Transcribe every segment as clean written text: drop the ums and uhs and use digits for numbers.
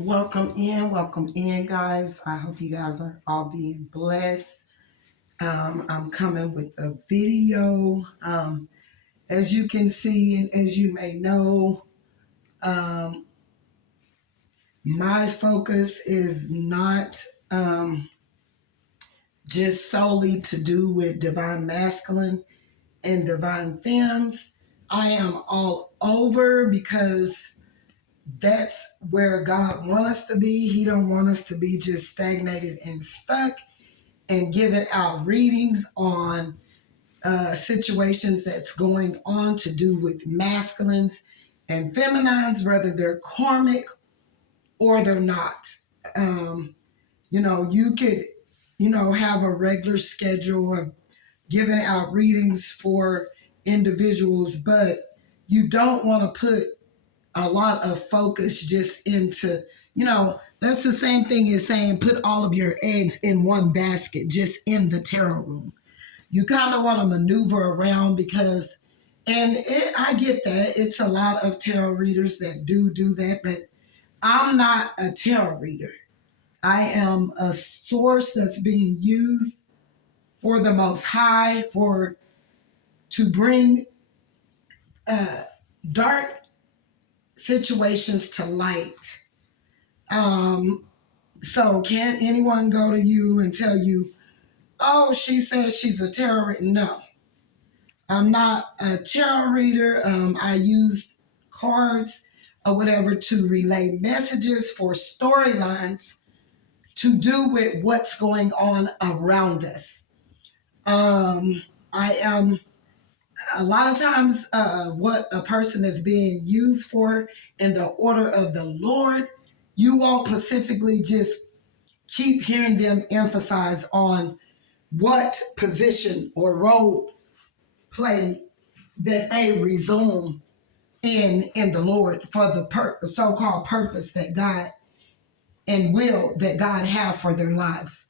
Welcome in, guys. I hope you guys are all being blessed. I'm coming with a video. As you can see, and as you may know, um, my focus is not just solely to do with divine masculine and divine femmes. I am all over because that's where God wants us to be. He don't want us to be just stagnated and stuck and giving out readings on situations that's going on to do with masculines and feminines, whether they're karmic or they're not. Um, you could, have a regular schedule of giving out readings for individuals, but you don't want to put a lot of focus just into, that's the same thing as saying put all of your eggs in one basket, just in the tarot room. You kind of want to maneuver around because, I get that. It's a lot of tarot readers that do that, but I'm not a tarot reader. I am a source that's being used for the Most High to bring dark situations to light. So can anyone go to you and tell you, oh, she says she's a tarot reader? No, I'm not a tarot reader. I use cards or whatever to relay messages for storylines to do with what's going on around us. I am a lot of times what a person is being used for in the order of the Lord. You won't specifically just keep hearing them emphasize on what position or role play that they resume in the Lord for the so-called purpose that God and will that God have for their lives.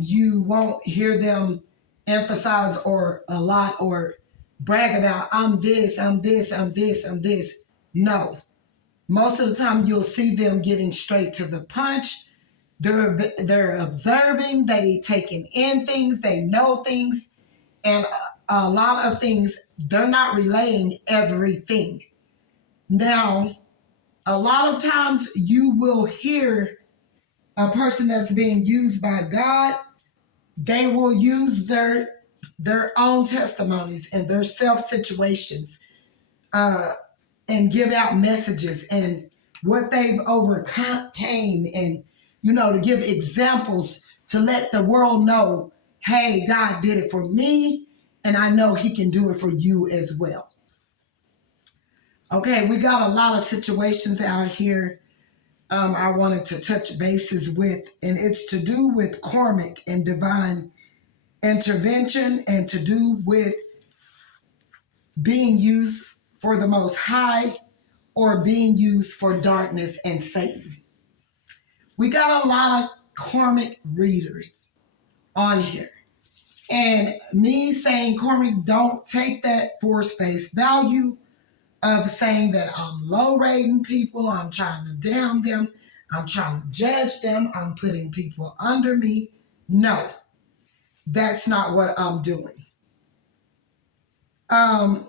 You won't hear them emphasize or a lot or brag about I'm this, I'm this, I'm this, I'm this. No. Most of the time you'll see them getting straight to the punch. They're observing, they taking in things, they know things, and a lot of things, they're not relaying everything. Now, a lot of times you will hear a person that's being used by God, they will use their own testimonies and their self situations and give out messages and what they've overcame and, to give examples to let the world know, hey, God did it for me and I know he can do it for you as well. Okay, we got a lot of situations out here I wanted to touch bases with, and it's to do with karmic and divine intervention and to do with being used for the Most High or being used for darkness and Satan. We got a lot of karmic readers on here. And me saying karmic, don't take that for face value of saying that I'm low rating people, I'm trying to down them, I'm trying to judge them, I'm putting people under me. No, that's not what I'm doing. And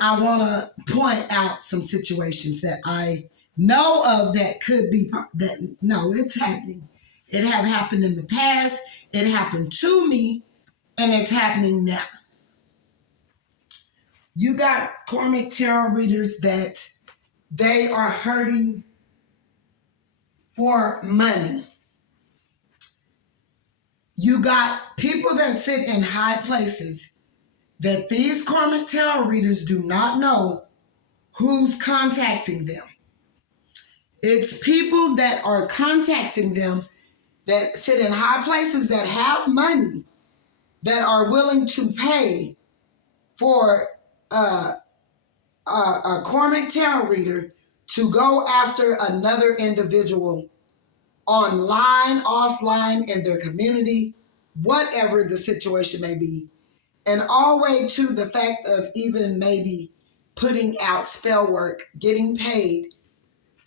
I want to point out some situations that I know of that could be that. No, it's happening. It have happened in the past. It happened to me, and it's happening now. You got karmic tarot readers that they are hurting for money. You got people that sit in high places that these karmic tarot readers do not know who's contacting them. It's people that are contacting them that sit in high places that have money that are willing to pay for a karmic tarot reader to go after another individual online, offline, in their community, whatever the situation may be. And all the way to the fact of even maybe putting out spell work, getting paid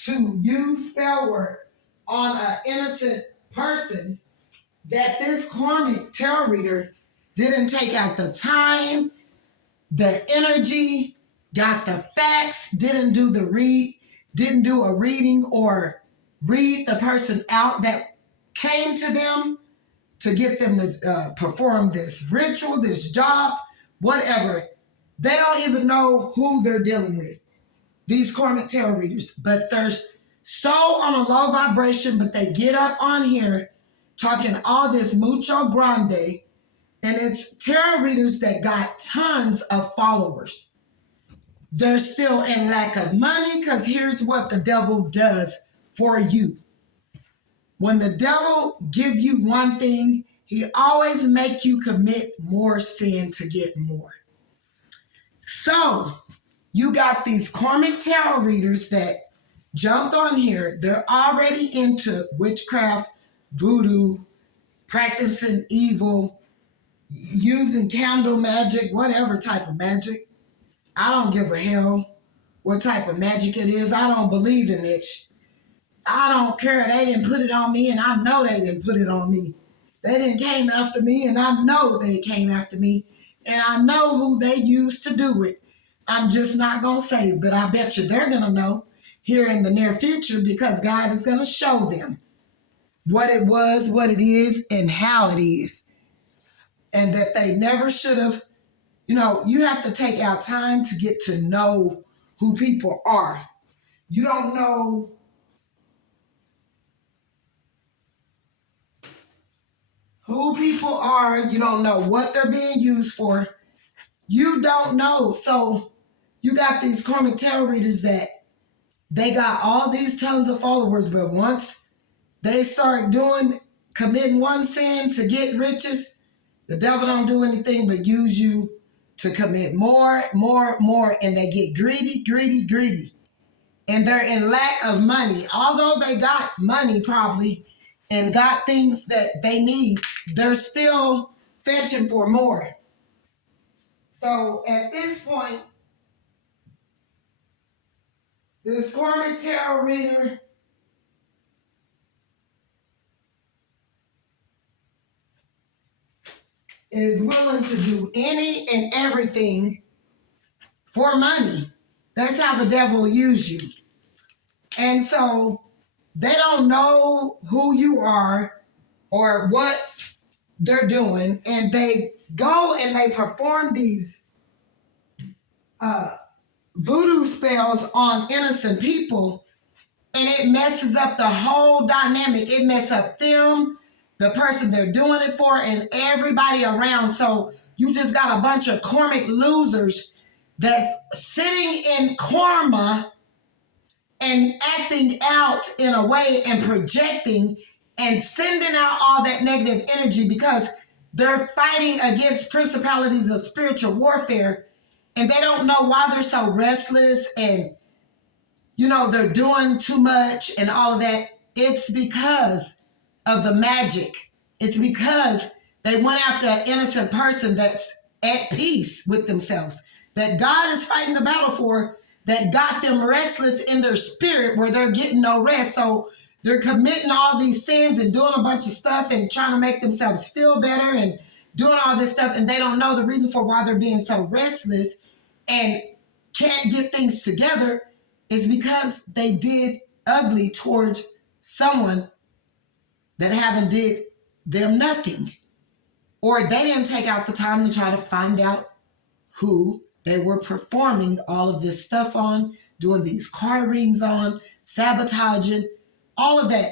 to use spell work on an innocent person, that this karmic tarot reader didn't take out the time, the energy, got the facts, didn't do a reading or read the person out that came to them to get them to perform this ritual, this job, whatever. They don't even know who they're dealing with, these karmic tarot readers, but they're so on a low vibration, but they get up on here talking all this mucho grande, and it's tarot readers that got tons of followers. They're still in lack of money, because here's what the devil does for you. When the devil give you one thing, he always make you commit more sin to get more. So you got these karmic tarot readers that jumped on here. They're already into witchcraft, voodoo, practicing evil, using candle magic, whatever type of magic. I don't give a hell what type of magic it is. I don't believe in it. I don't care. They didn't put it on me, and I know they didn't put it on me. They didn't came after me, and I know they came after me, and I know who they used to do it. I'm just not going to say, but I bet you they're going to know here in the near future, because God is going to show them what it was, what it is, and how it is. And that they never should have, you have to take out time to get to know who people are. You don't know who people are. You don't know what they're being used for. You don't know. So you got these karmic tarot readers that they got all these tons of followers, but once they start committing one sin to get riches, the devil don't do anything but use you to commit more, and they get greedy. And they're in lack of money. Although they got money probably and got things that they need, they're still fetching for more. So at this point, this karmic tarot reader is willing to do any and everything for money. That's how the devil will use you. And so they don't know who you are or what they're doing. And they go and they perform these voodoo spells on innocent people. And it messes up the whole dynamic. It messes up them, the person they're doing it for, and everybody around. So you just got a bunch of karmic losers that's sitting in karma and acting out in a way and projecting and sending out all that negative energy because they're fighting against principalities of spiritual warfare, and they don't know why they're so restless and they're doing too much and all of that. It's because of the magic. It's because they went after an innocent person that's at peace with themselves, that God is fighting the battle for, that got them restless in their spirit where they're getting no rest. So they're committing all these sins and doing a bunch of stuff and trying to make themselves feel better and doing all this stuff. And they don't know the reason for why they're being so restless and can't get things together is because they did ugly towards someone that haven't did them nothing. Or they didn't take out the time to try to find out who they were performing all of this stuff on, doing these card readings on, sabotaging, all of that.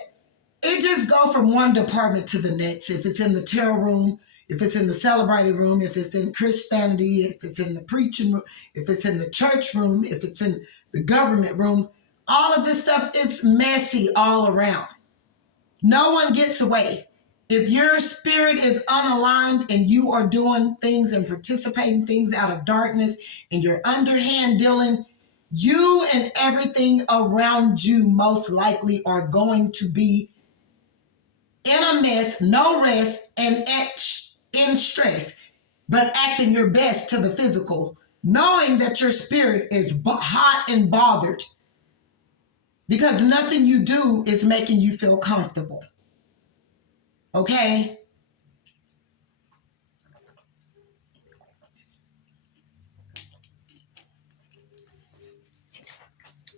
It just go from one department to the next. If it's in the tarot room, if it's in the celebrated room, if it's in Christianity, if it's in the preaching room, if it's in the church room, if it's in the government room, all of this stuff, it's messy all around. No one gets away. If your spirit is unaligned and you are doing things and participating things out of darkness and you're underhand dealing, you and everything around you most likely are going to be in a mess, no rest, and in stress, but acting your best to the physical, knowing that your spirit is hot and bothered. because nothing you do is making you feel comfortable. Okay?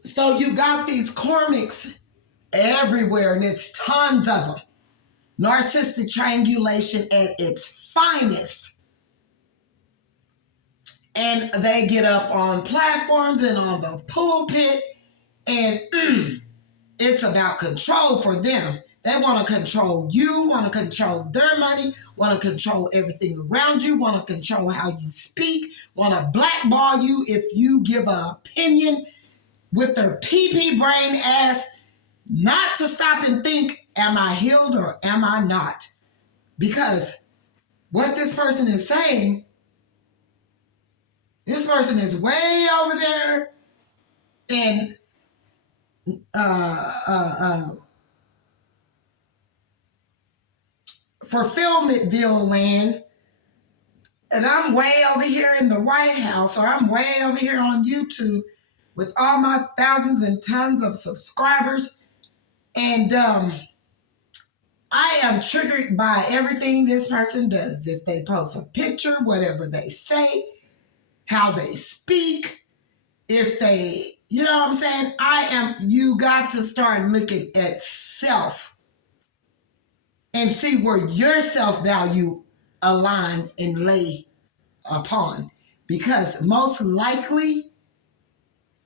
So you got these karmics everywhere, and it's tons of them. Narcissistic triangulation at its finest. And they get up on platforms and on the pulpit, and it's about control for them. They want to control you, want to control their money, want to control everything around you, want to control how you speak, want to blackball you if you give an opinion with their pee-pee brain ass, not to stop and think, am I healed or am I not? Because what this person is saying, this person is way over there in fulfillmentville land, and I'm way over here in the White House, or I'm way over here on YouTube with all my thousands and tons of subscribers, and I am triggered by everything this person does. If they post a picture, whatever they say, how they speak, if they, you know what I'm saying? You got to start looking at self and see where your self-value align and lay upon. Because most likely,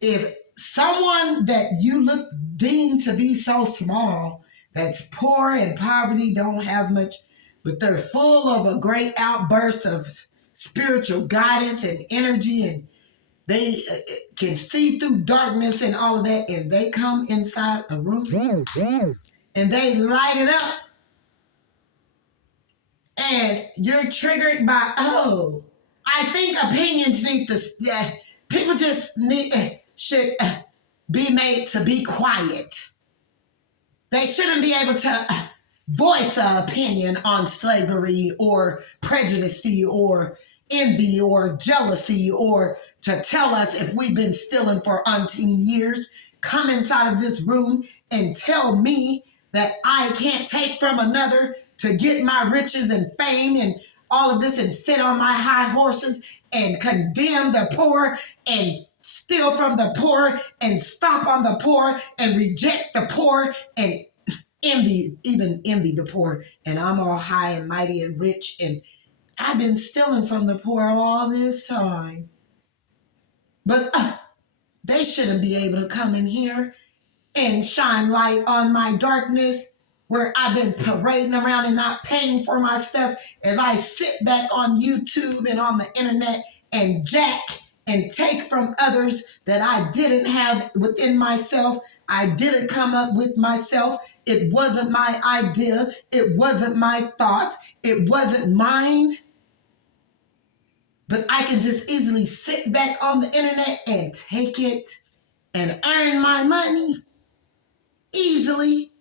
if someone that you look deemed to be so small, that's poor and poverty, don't have much, but they're full of a great outburst of spiritual guidance and energy, and they can see through darkness and all of that, and they come inside a room and they light it up, and you're triggered by, oh, I think opinions need to, people just should be made to be quiet. They shouldn't be able to voice an opinion on slavery or prejudice or envy or jealousy, or to tell us if we've been stealing for umpteen years. Come inside of this room and tell me that I can't take from another to get my riches and fame and all of this, and sit on my high horses and condemn the poor and steal from the poor and stomp on the poor and reject the poor and even envy the poor. And I'm all high and mighty and rich, and I've been stealing from the poor all this time. But they shouldn't be able to come in here and shine light on my darkness, where I've been parading around and not paying for my stuff, as I sit back on YouTube and on the internet and jack and take from others that I didn't have within myself. I didn't come up with myself. It wasn't my idea. It wasn't my thoughts. It wasn't mine. But I can just easily sit back on the internet and take it and earn my money easily.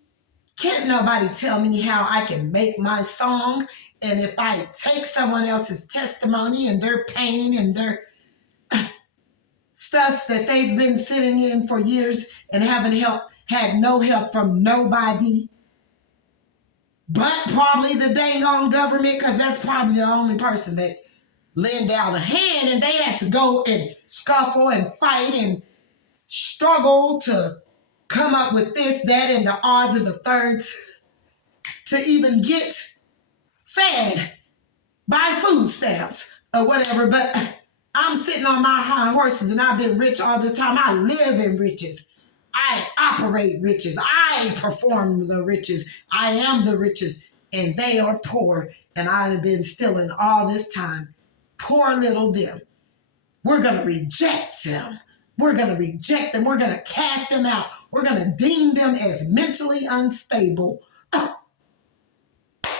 Can't nobody tell me how I can make my song. And if I take someone else's testimony and their pain and their stuff that they've been sitting in for years and haven't had no help from nobody, but probably the dang on government, because that's probably the only person that lend out a hand, and they had to go and scuffle and fight and struggle to come up with this, that, and the odds and the thirds to even get fed by food stamps or whatever. But I'm sitting on my high horses, and I've been rich all this time. I live in riches. I operate riches. I perform the riches. I am the riches, and they are poor, and I've been stealing all this time. Poor little them. We're going to reject them. We're going to reject them. We're going to cast them out. We're going to deem them as mentally unstable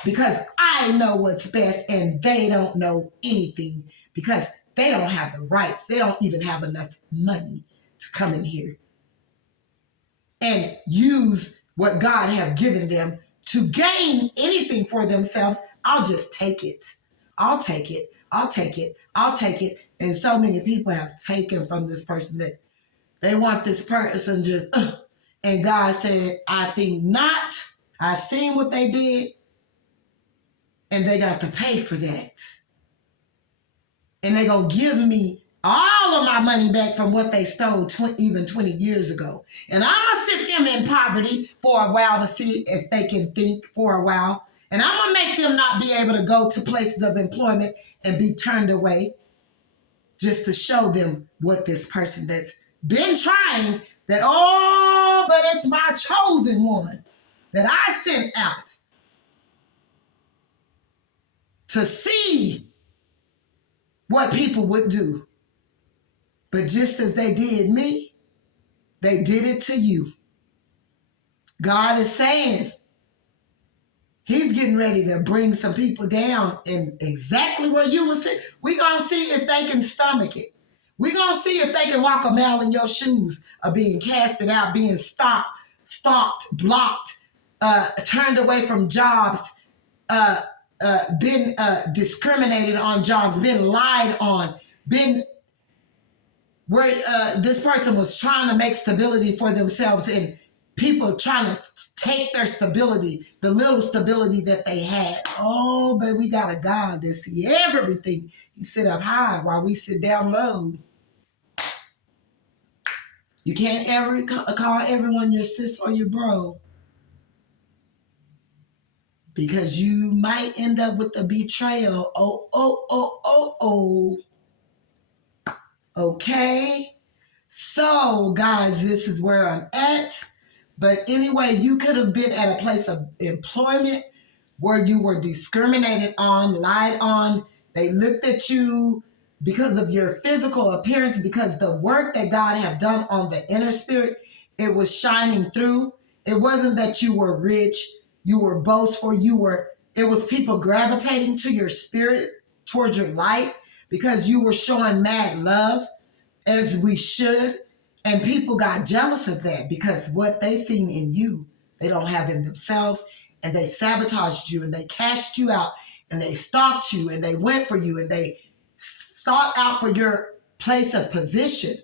because I know what's best and they don't know anything, because they don't have the rights. They don't even have enough money to come in here and use what God have given them to gain anything for themselves. I'll just take it. I'll take it. I'll take it. I'll take it. And so many people have taken from this person that they want this person just, And God said, I think not. I seen what they did, and they got to pay for that. And they going to give me all of my money back from what they stole even 20 years ago. And I'm going to sit them in poverty for a while to see if they can think for a while. And I'm going to make them not be able to go to places of employment and be turned away, just to show them what this person that's been trying, that, oh, but it's my chosen one that I sent out to see what people would do. But just as they did me, they did it to you. God is saying he's getting ready to bring some people down in exactly where you were sitting. We're going to see if they can stomach it. We're going to see if they can walk a mile in your shoes of being casted out, being stalked, blocked, turned away from jobs, been discriminated on jobs, been lied on, been where this person was trying to make stability for themselves and people trying to take their stability, the little stability that they had. Oh, but we got a God that sees everything. He sit up high while we sit down low. You can't ever call everyone your sis or your bro, because you might end up with a betrayal. Oh. Okay. So, guys, this is where I'm at. But anyway, you could have been at a place of employment where you were discriminated on, lied on. They looked at you because of your physical appearance, because the work that God have done on the inner spirit, it was shining through. It wasn't that you were rich, you were boastful, it was people gravitating to your spirit, towards your light, because you were showing mad love, as we should. And people got jealous of that because what they seen in you, they don't have in themselves. And they sabotaged you and they cashed you out and they stalked you and they went for you and they sought out for your place of position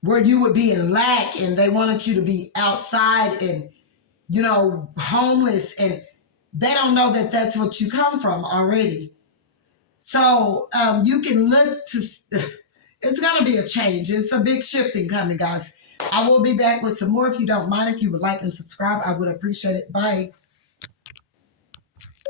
where you would be in lack, and they wanted you to be outside and, homeless. And they don't know that that's what you come from already. So you can look to... It's going to be a change. It's a big shifting coming, guys. I will be back with some more. If you don't mind, if you would like and subscribe, I would appreciate it. Bye.